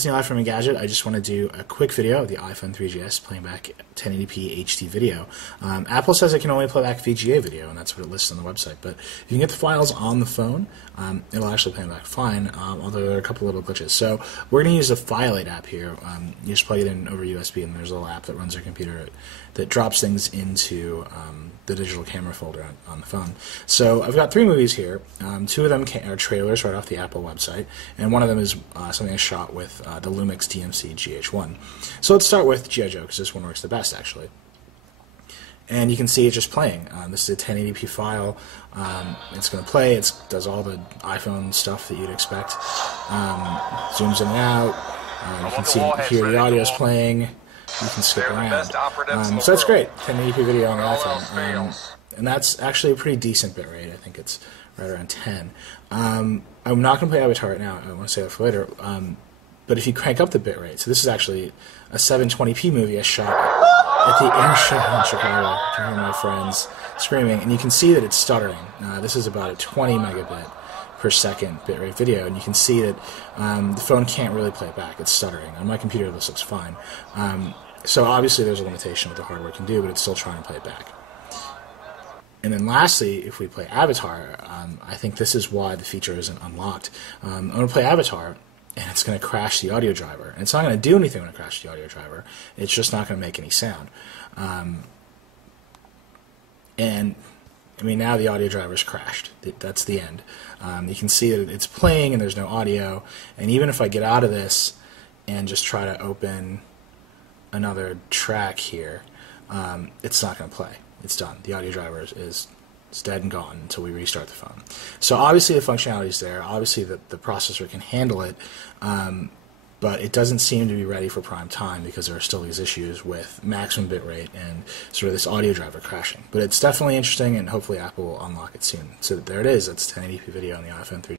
it's Neil from Engadget. I just want to do a quick video of the iPhone 3GS playing back 1080p HD video. Apple says it can only play back VGA video, and that's what it lists on the website. But if you can get the files on the phone, it'll actually play back fine, although there are a couple little glitches. So we're going to use the Filate app here. You just plug it in over USB, and there's a little app that runs your computer that drops things into the digital camera folder on the phone. So I've got 3 movies here. 2 of them are trailers right off the Apple website, and one of them is something I shot with the Lumix DMC GH1. So let's start with G.I. Joe, because this one works the best, actually. And you can see it just playing. This is a 1080p file. It's going to play. It does all the iPhone stuff that you'd expect. Zooms in and out. You can see here the audio is playing. You can skip around. So that's great. 1080p video on the iPhone. And that's actually a pretty decent bitrate. I think it's right around 10. I'm not going to play Avatar right now. I want to say that for later. But if you crank up the bitrate, so this is actually a 720p movie I shot at the air show in Chicago. I can hear my friends screaming, and you can see that it's stuttering. This is about a 20 megabit per second bitrate video, and you can see that the phone can't really play it back. It's stuttering. On my computer, this looks fine. So obviously there's a limitation of what the hardware can do, but it's still trying to play it back. And then lastly, if we play Avatar, I think this is why the feature isn't unlocked. I'm going to play Avatar, and it's going to crash the audio driver. And it's not going to do anything when it crashes the audio driver. It's just not going to make any sound. And I mean, now the audio driver's crashed. That's the end. You can see that it's playing and there's no audio. And even if I get out of this and just try to open another track here, it's not going to play. It's done. The audio driver is dead and gone until we restart the phone. So obviously the functionality is there. Obviously the processor can handle it, but it doesn't seem to be ready for prime time because there are still these issues with maximum bitrate and sort of this audio driver crashing. But it's definitely interesting, and hopefully Apple will unlock it soon. So there it is. That's 1080p video on the iPhone 3.